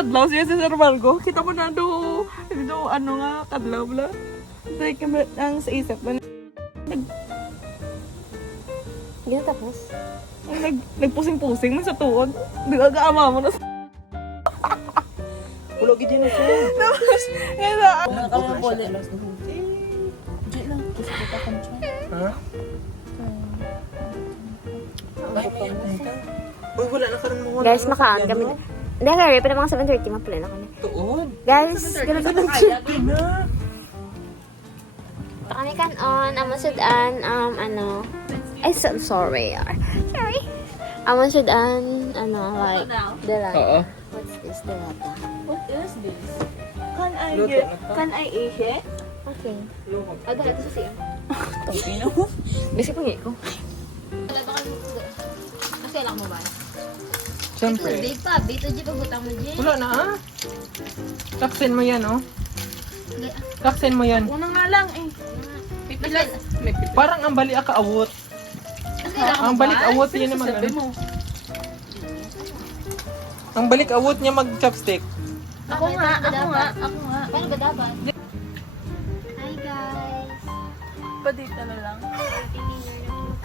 kadlaw siya si Sir Margo. Kita mo na do ano nga, kadlaw bla. Like, ang sa isip na Gina tapos? nagpusing-pusing mo sa tuod. Nagagaama mo na. Ulo gid na siya. Tapos, ngayon na. Nakakala ko lang. Di lang. Gusto ko pa kancha. Ha? Uy, wala na karon mo. Guys, makaan kami. Hindi, kaya pa na mga 7:30, mapula na kami. Tuon. Guys, ganun ka Na. kami kan on, amon sudan, ano, ay, sorry. Amon sudan, ano, like, delata. Oo. What's this, delata? What is this? Luto na. Can I eat it? Okay. Luto. Aga, ito sa siya. Tangina. Basi pa ko. Kasi lang mo ba? Siyempre. Date pa, date na pa butang mo dyan. Wala na ah. Taksin mo yan oh. Taksin mo yan. Una nga lang eh. Pipilas. May pipilas. Parang ang bali akaawot. Ang balik awot niya naman Sabi ano. mo. Ang balik awot niya mag-chopstick. Ako nga. Paano ba dapat? Hi guys! Padita na lang.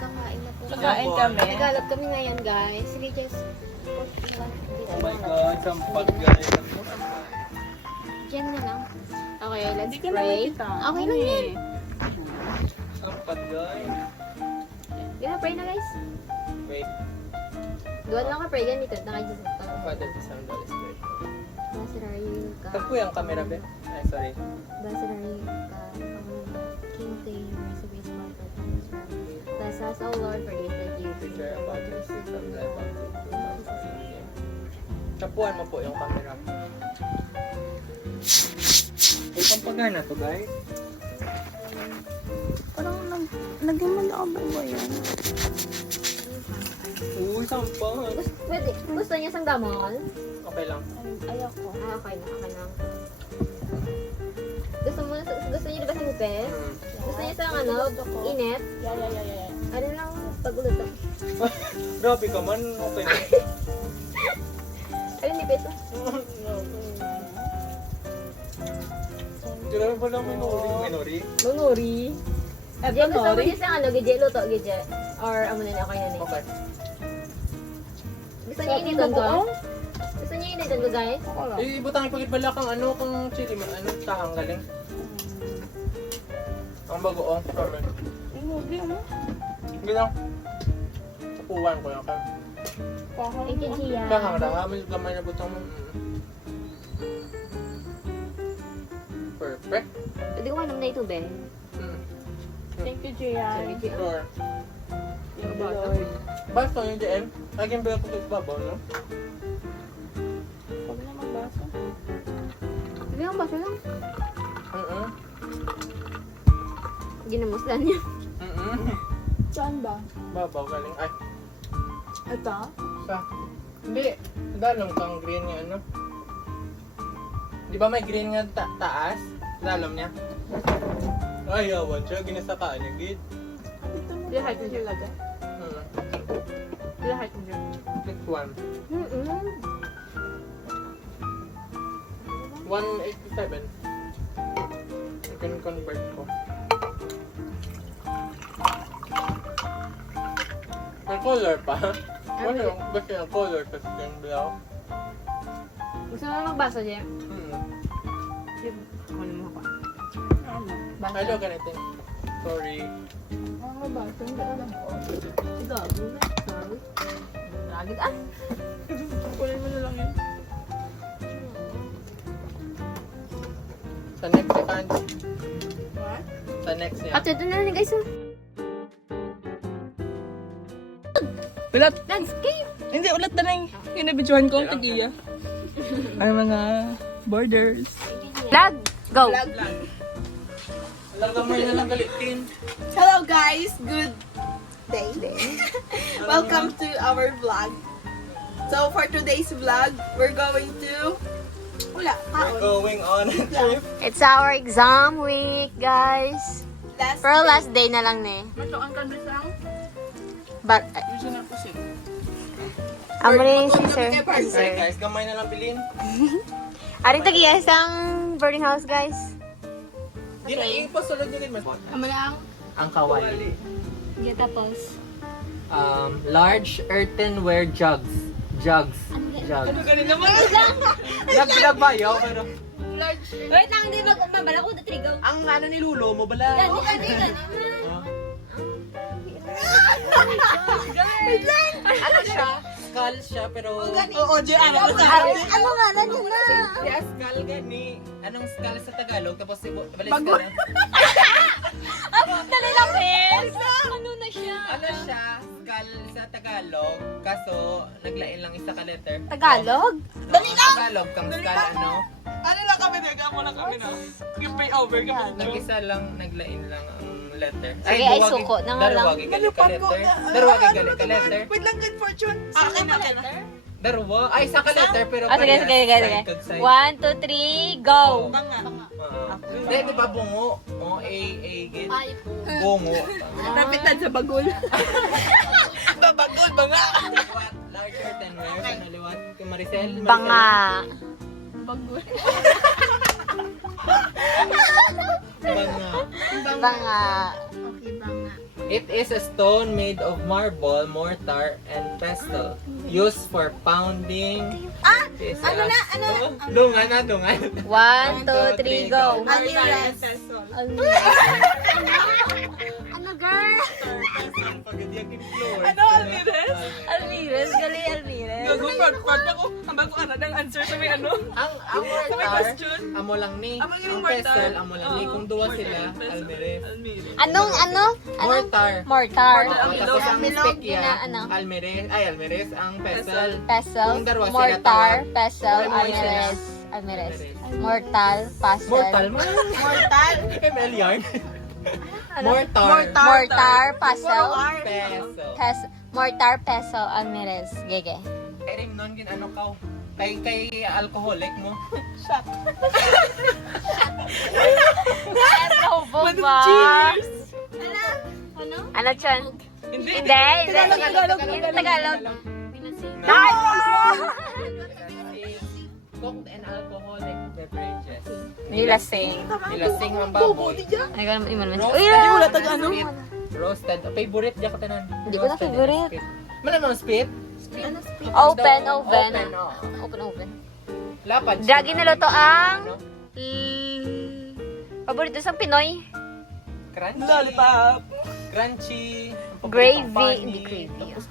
Kakain na po. Kakain kami. Nagalap kami ngayon guys. Sige, just... Oh my God, sampag guys. Diyan na lang. Okay, let's Hindi ka na pray. nakita. Okay lang yan. Sampag guys. Gana, pray na guys. Wait. Duwan lang ka pray ganito. Naka-Jesus ka. Father, the Son, Holy Spirit. Basirayo ka. Tagpo yung camera, be. Ay, sorry. Basirayo ka. King Taylor, Mercy Grace, Comfort, and Israel. Bless us, O Lord, for this that you Prepare about your system, life of Tapuan mo po yung camera. Ay, pampagana to, guys. Parang naging malabo ba yan? Uy, sampag. Pwede. Gusto niya sang damol? Okay lang. Ayoko. Ah, okay na. Okay na. Gusto niyo diba sa hupes? Gusto niyo sa ano? Init? Yeah. Ano lang pagulot ako? Grabe ka man. Okay na. Ayun, ni peso. Grabe pa lang minori. Nunuri. Diyan Eto, gusto mo Nori. niya sa ano? Gidje, luto, gidje. Or amo na okay na ni. Okay. Gusto niyo initon ko? Gusto niyo initon ko, guys? Ibutang ipagit bala kang ano, kang chili man, ano, tahang galing. Ang bagoong, sorry. Hindi ano? Hindi lang. Upuan ko lang ka. Thank you, Gia. Tahang ra, may gamay na butang mo. Perfect. Pwede ko mainom na ito, Ben. Thank you, Jian. Sure. Yung bata. Basta yung DM, laging bala ko sa babaw, no? Huwag na magbaso. Hindi lang baso lang. Mm-mm. Ginamuslan niya. Mm-mm. Saan ba? Babaw galing. Ay, Ito? sa... Hindi. Dalong kang green nga, ano? Di ba may green nga taas? Dalom niya? Ay, awan siya. Ginasakaan niya, gid. Dito mo. Di height mo siya. talaga. Hindi height mo siya. Next one. 187. You can convert ko. May color pa? Ano yung gusto yung color sa skin blow? Gusto mo magbasa siya? Ano mo ka? Ano? Hello, ganito. Sorry. Ano ba? Hindi alam ko. Gago na. Sorry. Ragit ah. Kunin mo na lang yun. Sa next second. What? Sa next niya. At ito na lang guys. Ulat! Landscape! Hindi, ulat na lang yung nabidyohan ko. Tagiya. Ang mga borders. Vlog! Go! Alam gamay na lang galitin. Hello guys, good day. Welcome to our vlog. So for today's vlog, we're going to We're going on a trip. It's our exam week, guys. Pero last day na lang ne. Mato ang kanbis lang. But, Yun siya na pusin. Amo rin si Sir. Alright guys, gamay na lang bilhin. Aring tagiyas ang boarding house, guys. Di na ipasulod nyo din mas. Amo lang. Ang kawali. Yeah, tapos. Large earthenware jugs. Jugs. Jugs. Ganun naman. Nagbayo pero Wait lang, hindi magbabala ko, trigaw. ang ano ni Lulo mo bala. Ano siya? Skull siya pero Oo, J.R. Ano nga, nandiyan na. Kaya skull gani. Anong skull sa Tagalog? Tapos balik skull. Dali lang, Pes. Ano na siya? Ano siya? Skull sa Tagalog. Kaso naglain lang isa ka letter. Tagalog? Tagalog kang skull ano? Ano lang kami, nagamo lang kami na. Yung pay over kami. Nag-isa lang, naglain lang ang letter. Sige, ay, suko na nga lang. Darwagi gali ka letter. Darwagi gali ka letter. Wait lang, good fortune. Akin na letter. Darwa? Ay, isa ka letter pero Ah, sige, sige, sige, sige. 1, 2, 3, go! Banga. Hindi, di ba bungo? O, A, gin. Bungo. Rapitan sa bagol. Babagol, banga. Liwat, larger than where? Ano liwat? Kay Maricel? Banga. Banga. Banga. It is a stone made of marble, mortar, and pestle. Used for pounding. Ano na? Dungan na, dungan. 1, 2, 3, go! Almirez. Ano, girl? Ano, Almirez? Almirez, gali Almirez. Gago, front ako. Ang bago ka na ng answer sa may ano. Ang May mortar, question. amo lang ni. Amo yung Ang mortar. pestle, amo lang ni. Oo, Kung duwa mortar, sila, pestle. Almirez. Almirez. Anong? Mortar. Mortar. Oo, tapos ang stick yun na, yan, ano? Almirez, ang pestle. Pestle, Kung darwa sila, mortar, tawag. pestle, Ano mo sila? Almirez. Almirez. Mortal, pestle. Mortal mo. Mortal. ML yarn. Ano? Mortar. Mortar, pestle. Peso. Mortar, pestle, Almirez. Gege. Kay rin nun, ano ka? Kay alcoholic mo. Ano ba? Cheers. Ano dyan? Hindi. Hindi. Tagalog. Nice! Cooked and alcoholic beverages. Nilasing. Nilasing ang baboy. Ay, ganun iman man. Roasted. Uy, wala tag ano? Spit. Roasted. Favorite dyan ka tanan. Hindi ko na favorite. Mana naman spit? Open, oven. Open, oo. Open, oven. Lapad. Dragi na luto ang Ano? paborito sa Pinoy. Crunchy. Lollipop. Crunchy. Ang Gravy. paborito, Hindi funny. gravy. Tapos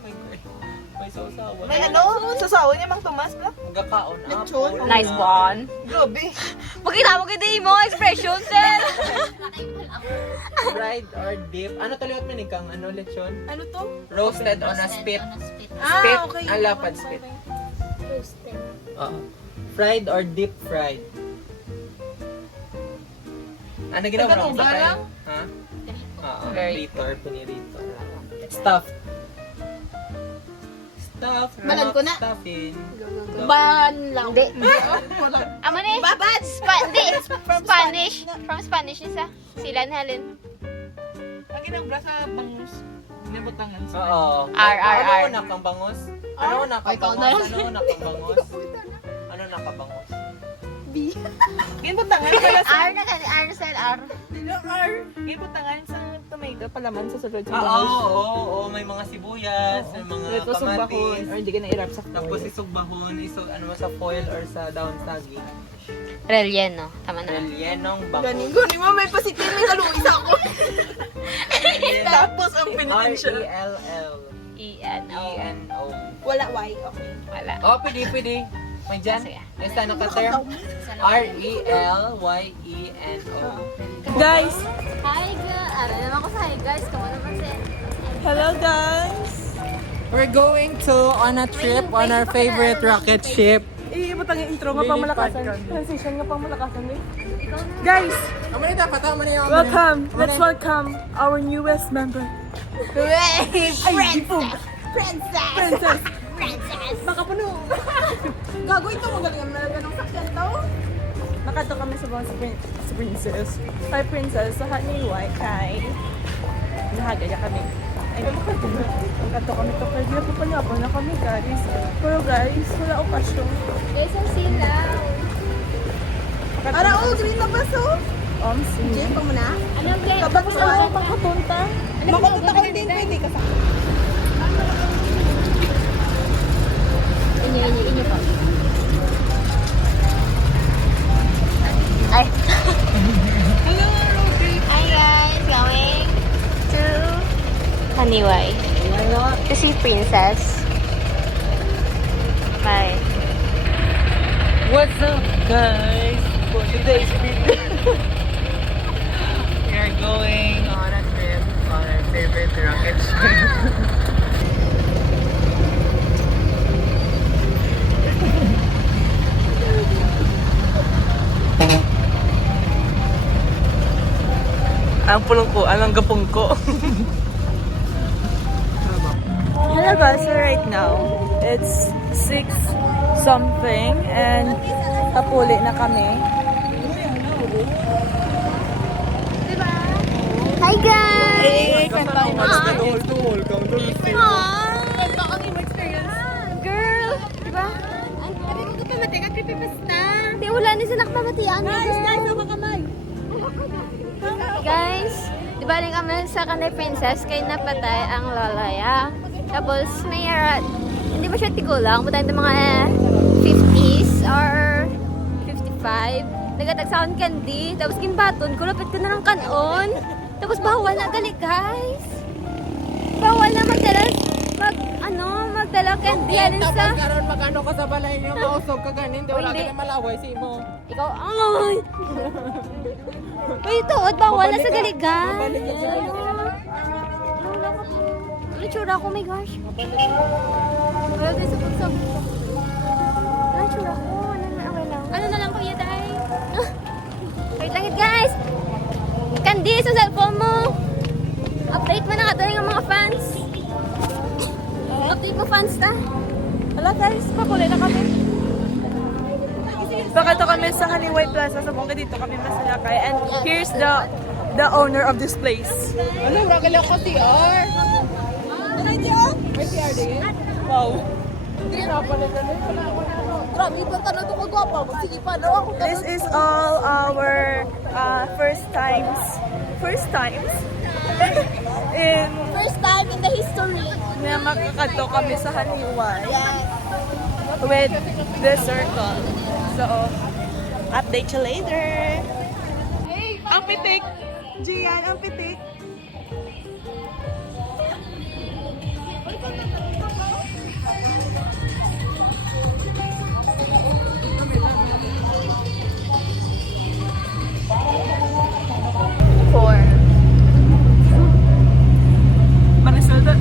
may sausawan. May ano? Sasawa niya, Mang Tomas ba? Magkakaon. Lechon. apple Nice na- one. Grabe. Pakita mo kay mo expression, sir. Fried or dip. Ano taliwat man ikang ano lechon? Ano to? Roasted on a spit. Spit. okay. Ang lapad spit. Oo. Fried or deep fried? Ano ginawa mo? Nagkanuga lang? Ha? Oo. Very Rito or pinirito. Stuffed. Stuffed. Malan ko na. Stuffing. Ban lang. Hindi. Amo ni? Babad! Hindi. Spanish. From Spanish nisa. Sila na halin. Ang ginabra sa bangus. Nibutangan sa. Oo. R. Ano una kang bangos? Ano una kang ikaw na. bangos? Ano una kang bangos? Ano na ka bangos? Gibutangan pala sa. R na ka. R na sir. R. R. Gibutangan sa tomato palaman sa sulod sa Oo, bangus. oo, may mga sibuyas, may mga Ito sugbahon. kamatis. Or hindi ka na-irap sa Tapos isugbahon, ano mo sa foil or sa down saging. Relleno. Tama na. Relyenong Ganing bangus. ko ni mo, may positive, may kaluisa ako. Tapos ang pinitin siya. R-E-L-L. E-N-O. E-N-O. Wala Y, okay. Wala. Oh, pwede. May dyan. Sige. May sa ano ka term? R-E-L-Y-E-N-O. Guys, Hi guys. Ano naman ko sa hi guys. Kamu naman sir. hello guys. We're going on a trip on our favorite rocket ship. Ibutang yung intro nga pang malakasan. Transition nga pang malakasan. Guys, welcome. Let's welcome our newest member. Princess. Baka puno. Gago ito mo galing na ganong sakyan to. Nakato kami sa bawang sa Princess. Hi Princess, sa ni White kay. Nahagaya kami. Kato kami to kaya di pa na kami guys. Pero guys, wala okasyon. Guys, ang silaw. Para green na baso. Sige. Pa mo na? Anong game? Tapos ako makapunta. Makutunta ko din pwede ka sa. Inyo pa. Ay. Hello, Ruby. Hi guys, going to Haniway to see Princess. Bye. What's up, guys? For today's video, we are going on a trip on our favorite rocket ship. Ang pulong ko, anong gapong ko? Hello guys, so right now, it's 6 something and papuli na kami. Hi guys! Hey, Girl! Diba? Sabi ko pa mateka creepypasta. Di wala ni sinak pamatian. Guys, sama kamay. Guys, di ba rin kami sa kanay princess kay napatay ang lalaya. Tapos may hindi ba siya tigulang? Butay ng mga 50s or 55. Nagatag sound candy. Tapos gimbaton, kulapit ko na ng kanon. Tapos bawal na gali guys. Bawal na magdala candy. Alin sa... karon magano ka sa balay niyo, mausog ka ganin, di wala Hindi. ka na malaway si mo. Ikaw, ay! Uy, tuod, bawal na sa galigan. Ano tsura ko, my gosh. Wala tayo sa puso. Ano tsura ko? Ano na lang po yun, day? Wait lang it, guys. Candy, sa cellphone mo. Update mo na nga tayo ng mga fans. Update mo, fans na. Wala guys, papuli na kami. Baka to kami sa Haniway Plaza, so kung dito kami masalakay. And here's the owner of this place. Ano, rakala ko TR. May TR din? Wow. Hindi na pala ganun. Wala ako na. Grabe pa tanong to kagwapa. Sige pa daw ako. This is all our first times in First time in the history. na makakato kami sa Haniway with the circle. So, update you later. Ang pitik! Gian, ang pitik! Four. Manisalda.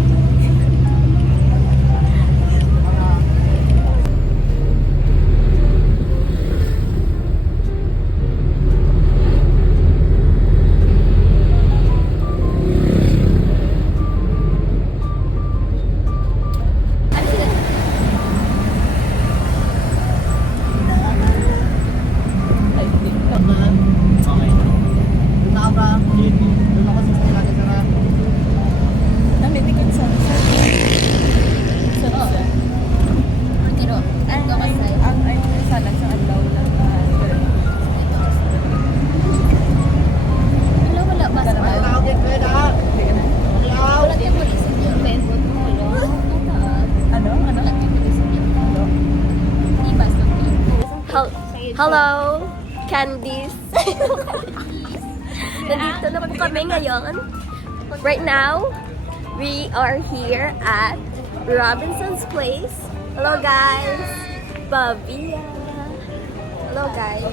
Namitikot sa Pero, ang sana sa alaw lang. wala ba sa wala tayong malisip yung Facebook mo. Ano? Hello, Candies. Nandito na po kami ngayon. Right now, we are here at Robinson's Place. Hello guys. Pavia. Hello guys.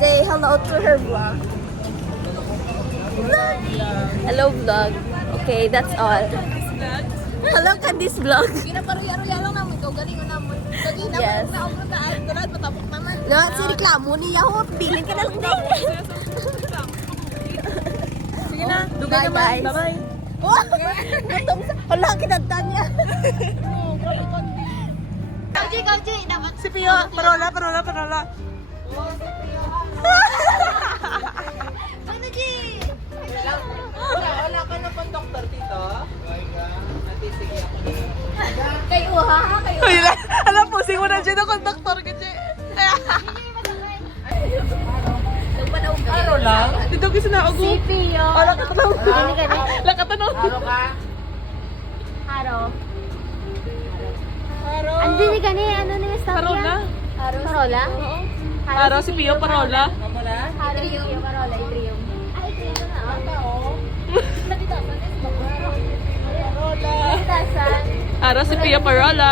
Say hello to her vlog. Hello vlog. Okay, that's all. Hello Candice vlog. Ginaparuya-ruya lang naman ikaw. Galing ko naman. Galing Yes. naman na ako na tulad matapok naman. No, si reklamo niya ho. Bilin ka na lang din. Sige na, dugay Bye, naman. guys. Bye-bye. Gutom sa... Hala, kinagda niya. Kauji, dapat. Si Pio, parola. Ano, G? Wala ka na pang doktor dito? sige ako na. Kayo ha? Kayo. Ay, alam po, sing mo na dyan ang konduktor ka dyan. Ano lang? Dito kasi na ako. Si Pio. Oh, lakatanong. Gani, gani. Lakatanong. Ano ka? Haro. Haro. Andi ni gani, ano ni staff Parola. Haro. Parola? Oo. Haro si Pio Parola. Ano na? Haro si Pio Parola, Itrium. Ay, Itrium na. Parola. Nakitasan. Haro si Pio Parola.